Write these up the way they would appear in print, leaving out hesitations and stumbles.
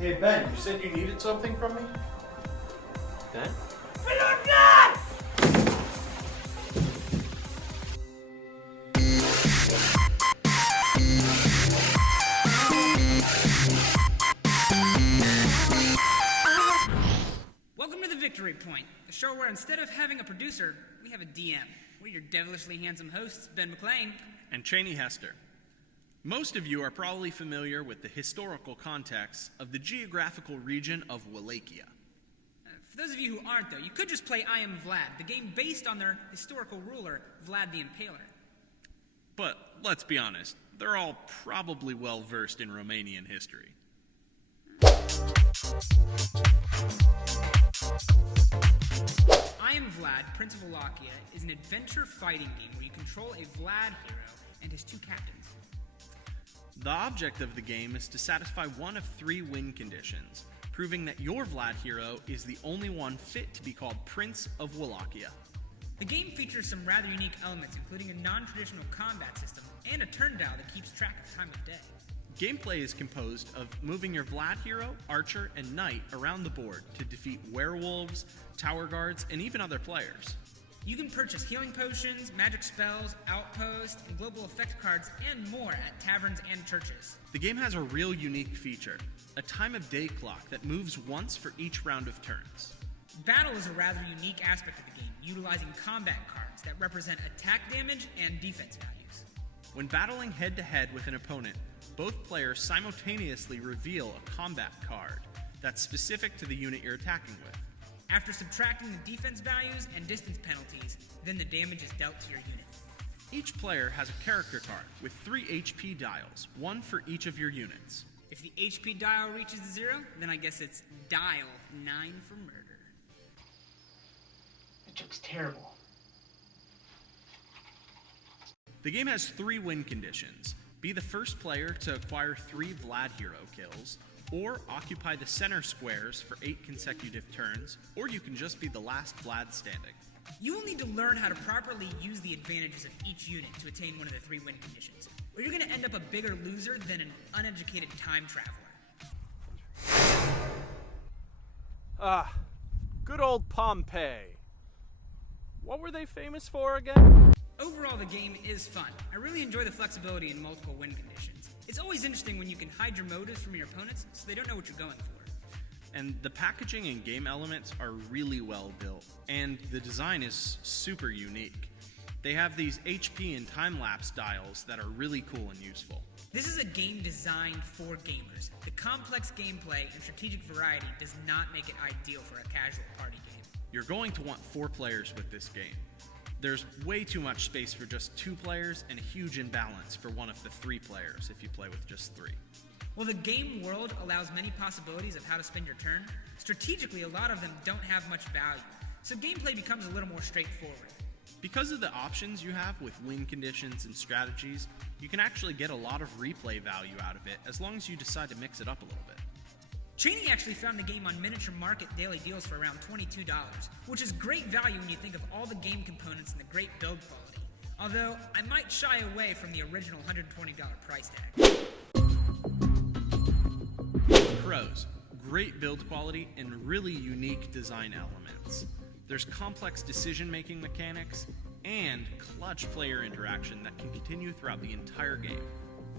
Hey Ben, you said you needed something from me? Ben? Welcome to the Victory Point, the show where instead of having a producer, we have a DM. We're your devilishly handsome hosts, Ben McLean. And Cheney Hester. Most of you are probably familiar with the historical context of the geographical region of Wallachia. For those of you who aren't, though, you could just play I Am Vlad, the game based on their historical ruler, Vlad the Impaler. But let's be honest, they're all probably well versed in Romanian history. I Am Vlad, Prince of Wallachia, is an adventure fighting game where you control a Vlad hero and his two captains. The object of the game is to satisfy one of three win conditions, proving that your Vlad hero is the only one fit to be called Prince of Wallachia. The game features some rather unique elements, including a non-traditional combat system and a turn dial that keeps track of time of day. Gameplay is composed of moving your Vlad hero, archer, and knight around the board to defeat werewolves, tower guards, and even other players. You can purchase healing potions, magic spells, outposts, and global effect cards, and more at taverns and churches. The game has a real unique feature, a time of day clock that moves once for each round of turns. Battle is a rather unique aspect of the game, utilizing combat cards that represent attack damage and defense values. When battling head-to-head with an opponent, both players simultaneously reveal a combat card that's specific to the unit you're attacking with. After subtracting the defense values and distance penalties, then the damage is dealt to your unit. Each player has a character card with 3 HP dials, one for each of your units. If the HP dial reaches 0, then I guess it's dial 9 for murder. That joke's terrible. The game has 3 win conditions. Be the first player to acquire 3 Vlad hero kills, or occupy the center squares for 8 consecutive turns, or you can just be the last Vlad standing. You will need to learn how to properly use the advantages of each unit to attain one of the 3 win conditions, or you're going to end up a bigger loser than an uneducated time traveler. Ah, good old Pompeii. What were they famous for again? Overall, the game is fun. I really enjoy the flexibility in multiple win conditions. It's always interesting when you can hide your motives from your opponents so they don't know what you're going for. And the packaging and game elements are really well built, and the design is super unique. They have these HP and time-lapse dials that are really cool and useful. This is a game designed for gamers. The complex gameplay and strategic variety does not make it ideal for a casual party game. You're going to want 4 players with this game. There's way too much space for just 2 players and a huge imbalance for one of the 3 players if you play with just 3. While the game world allows many possibilities of how to spend your turn, strategically a lot of them don't have much value, so gameplay becomes a little more straightforward. Because of the options you have with win conditions and strategies, you can actually get a lot of replay value out of it as long as you decide to mix it up a little bit. Cheney actually found the game on Miniature Market daily deals for around $22, which is great value when you think of all the game components and the great build quality. Although, I might shy away from the original $120 price tag. Pros: great build quality and really unique design elements. There's complex decision-making mechanics and clutch player interaction that can continue throughout the entire game.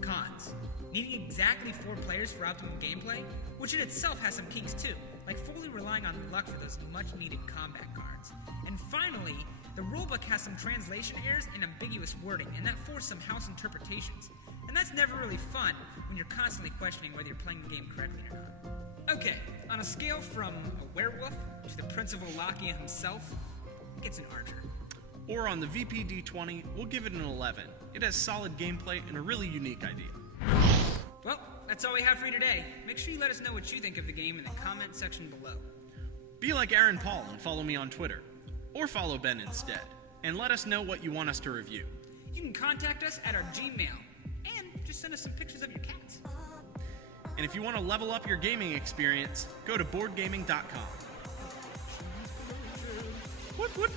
Cons: needing exactly 4 players for optimum gameplay, which in itself has some kinks too, like fully relying on luck for those much-needed combat cards. And finally, the rulebook has some translation errors and ambiguous wording, and that forced some house interpretations. And that's never really fun when you're constantly questioning whether you're playing the game correctly or not. Okay, on a scale from a werewolf to the Prince of Wallachia himself, it gets an archer. Or on the VPD20, we'll give it an 11. It has solid gameplay and a really unique idea. Well, that's all we have for you today. Make sure you let us know what you think of the game in the comment section below. Be like Aaron Paul and follow me on Twitter. Or follow Ben instead. And let us know what you want us to review. You can contact us at our Gmail, and just send us some pictures of your cats. And if you want to level up your gaming experience, go to boardgaming.com. What?